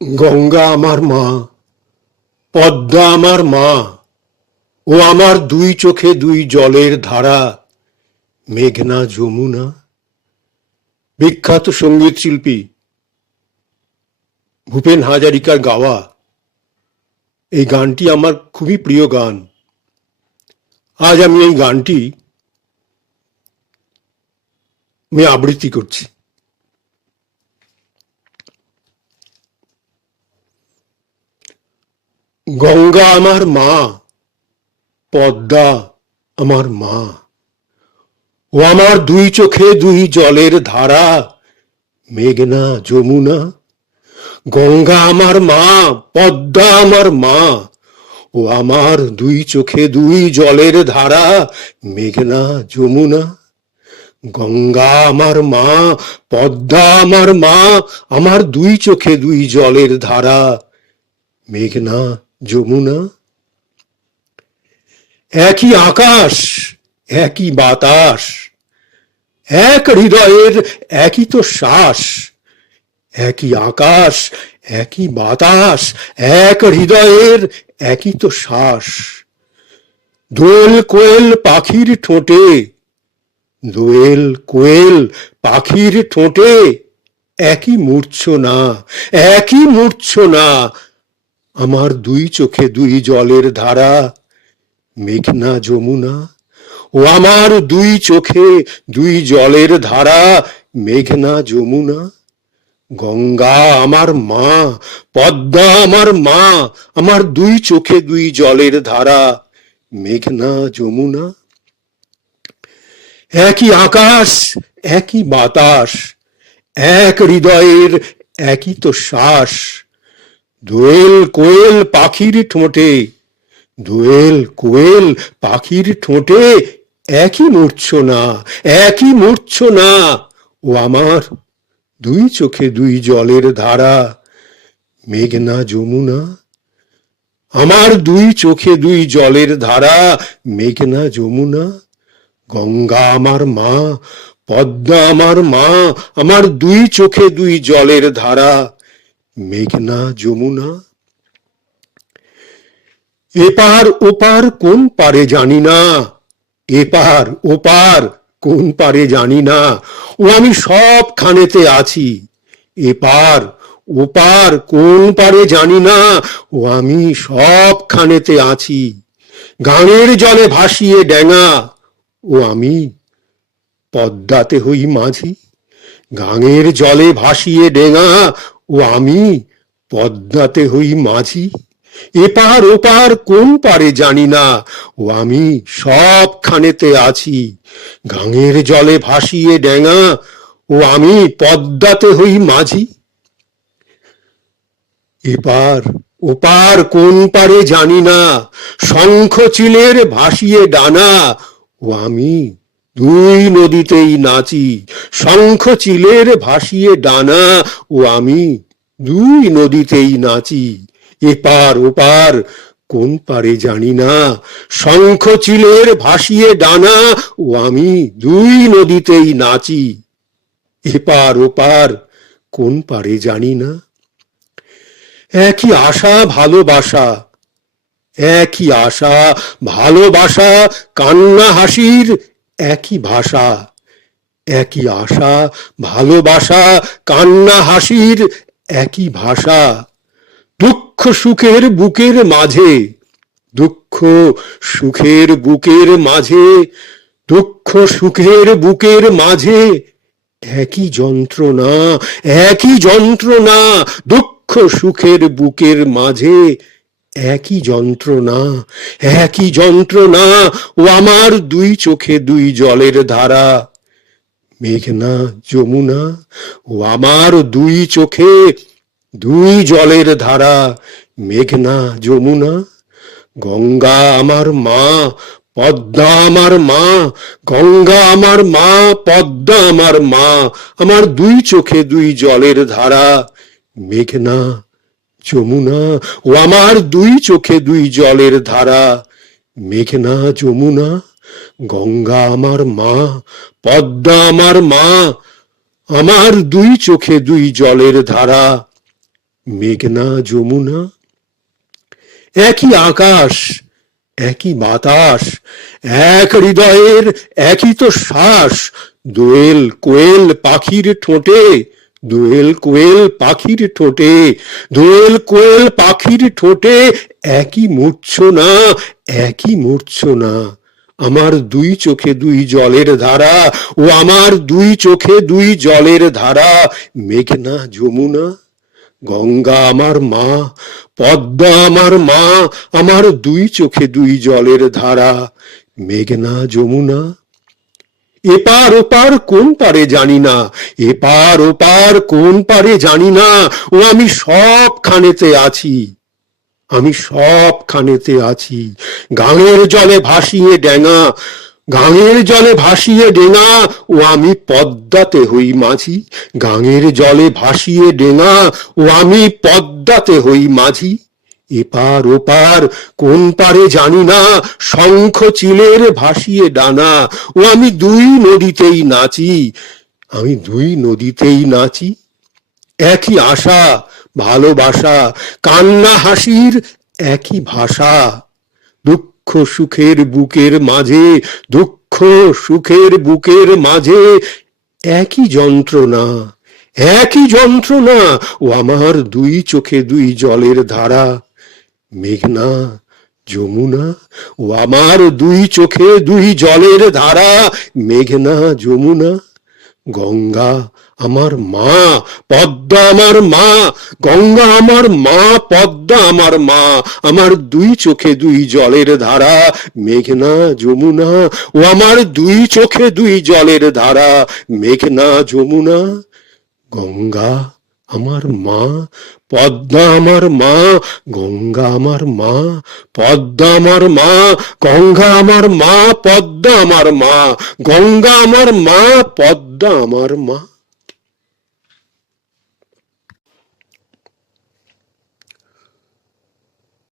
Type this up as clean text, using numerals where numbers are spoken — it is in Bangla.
গঙ্গা আমার মা, পদ্মা আমার মা, ও আমার দুই চোখে দুই জলের ধারা, মেঘনা যমুনা। বিখ্যাত সঙ্গীত শিল্পী ভূপেন হাজারিকার গাওয়া এই গানটি আমার খুবই প্রিয় গান। আজ আমি এই গানটি আবৃত্তি করছি। গঙ্গা আমার মা, পদ্মা আমার মা, ও আমার দুই চোখে দুই জলের ধারা, মেঘনা যমুনা। গঙ্গা আমার মা, পদ্মা আমার মা, ও আমার দুই চোখে দুই জলের ধারা, মেঘনা যমুনা। গঙ্গা আমার মা, পদ্মা আমার মা, আমার দুই চোখে দুই জলের ধারা, মেঘনা যমুনা। একই আকাশ, একই বাতাস, এক হৃদয়ের একই তো শ্বাস। একই আকাশ, একই বাতাস, এক হৃদয়ের একই তো শ্বাস। দোয়েল কোয়েল পাখির ঠোঁটে, দোয়েল কোয়েল পাখির ঠোঁটে একই মূর্ছনা, একই মূর্ছনা। আমার দুই চোখে দুই জলের ধারা, মেঘনা যমুনা। ও আমার দুই চোখে দুই জলের ধারা, মেঘনা যমুনা। গঙ্গা আমার মা, পদ্মা আমার মা, আমার দুই চোখে দুই জলের ধারা, মেঘনা যমুনা। একই আকাশ, একই বাতাস, এক হৃদয়ের একই তো শ্বাস। দোয়েল কোয়েল পাখির ঠোঁটে, দোয়েল কোয়েল পাখির ঠোঁটে একই মূর্ছনা, একই মূর্ছনা। ও আমার দুই চোখে দুই জলের ধারা, মেঘনা যমুনা। আমার দুই চোখে দুই জলের ধারা, মেঘনা যমুনা। গঙ্গা আমার মা, পদ্মা আমার মা, আমার দুই চোখে দুই জলের ধারা, মেঘনা যমুনা। এপার ওপার কোন পারে জানি না, এপার ওপার কোন পারে জানি না, ও আমি সবখানেতে আছি। এপার ওপার কোন পারে জানি না, ও আমি সবখানেতে আছি। গানের জলে ভাসিয়ে ডেঙা, ও আমি পদ্মাতে হই মাঝি। গাঙের জলে ভাসিয়ে ডেঙা, ও আমি পদ্মাতে হই মাঝি। এপার ওপার কোন পারে জানি না, ও আমি সবখানেতে আছি। গাঙের জলে ভাসিয়ে ডেঙা, ও আমি পদ্মাতে হই মাঝি। এপার ওপার কোন পারে জানি না, শঙ্খ চিলের ভাসিয়ে ডানা, ও আমি দুই নদীতেই নাচি। শঙ্খ চিলের ভাসিয়ে ডানা, ও আমি দুই নদীতেই নাচি। এপার ওপার কোন পারে জানি না, শঙ্খ চিলের ভাসিয়ে ডানা, ও আমি দুই নদীতেই নাচি। এপার ওপার কোন পারে জানি না। একই আশা ভালোবাসা, একই আশা ভালোবাসা, কান্না হাসির একই ভাষা। একই আশা ভালোবাসা, কান্না হাসির একই ভাষা। দুঃখ সুখের বুকের মাঝে, দুঃখ সুখের বুকের মাঝে, দুঃখ সুখের বুকের মাঝে একই যন্ত্রণা, একই যন্ত্রণা। দুঃখ সুখের বুকের মাঝে একই যন্ত্রণা, একই যন্ত্রণা। ও আমার দুই চোখে দুই জলের ধারা, মেঘনা যমুনা। ও আমার দুই চোখে দুই জলের ধারা, মেঘনা যমুনা। গঙ্গা আমার মা, পদ্মা আমার মা, গঙ্গা আমার মা, পদ্মা আমার মা, আমার দুই চোখে দুই জলের ধারা, মেঘনা যমুনা। ও আমার দুই চোখে দুই জলের ধারা, মেঘনা যমুনা। গঙ্গা আমার মা, পদ্মা আমার মা, আমার দুই চোখে দুই জলের ধারা, মেঘনা যমুনা। একই আকাশ, একই বাতাস, এক হৃদয়ের একই তো শ্বাস। দোয়েল কোয়েল পাখির ঠোঁটে, দোয়েল কোয়েল পাখির ঠোঁটে, দোয়েল কোয়েল পাখির ঠোঁটে একই মূর্ছনা, একই মূর্ছনা। আমার দুই চোখে দুই জলের ধারা, ও আমার দুই চোখে দুই জলের ধারা। মেঘনা যমুনা, গঙ্গা আমার মা, পদ্মা আমার মা, আমার দুই চোখে দুই জলের ধারা। মেঘনা যমুনা। এপার ওপার কোন পারে জানি না, এপার ওপার কোন পারে জানি না। ও আমি সব খানেতে আছি, আমি সব খানেতে আছি। গাঙের জলে ভাসিয়ে ডেঙা, গাঙের জলে ভাসিয়ে ডেঙা। ও আমি পদ্মাতে হই মাঝি, গাঙের জলে ভাসিয়ে ডেঙা। ও আমি পদ্মাতে হই মাঝি। এপার ওপার কোন পারে জানি না, শঙ্খ চিলের ভাসিয়ে ডানা। ও আমি দুই নদীতেই নাচি, আমি দুই নদীতেই নাচি। একই আশা, ভালোবাসা, কান্না হাসির একই ভাষা। দুঃখ সুখের বুকের মাঝে, দুঃখ সুখের বুকের মাঝে একই যন্ত্রণা, একই যন্ত্রণা। ও আমার দুই চোখে দুই জলের ধারা। মেঘনা যমুনা, ও আমার দুই চোখে দুই জলের ধারা। মেঘনা যমুনা। গঙ্গা আমার মা, পদ্মা আমার মা, গঙ্গা আমার মা, পদ্মা আমার মা। আমার দুই চোখে দুই জলের ধারা। মেঘনা যমুনা, ও আমার দুই চোখে দুই জলের ধারা। মেঘনা যমুনা। গঙ্গা আমার মা, পদ্মা আমার মা, গঙ্গা আমার মা, পদ্মা আমার মা, গঙ্গা আমার মা, পদ্মা আমার মা, গঙ্গা আমার মা, পদ্মা আমার মা।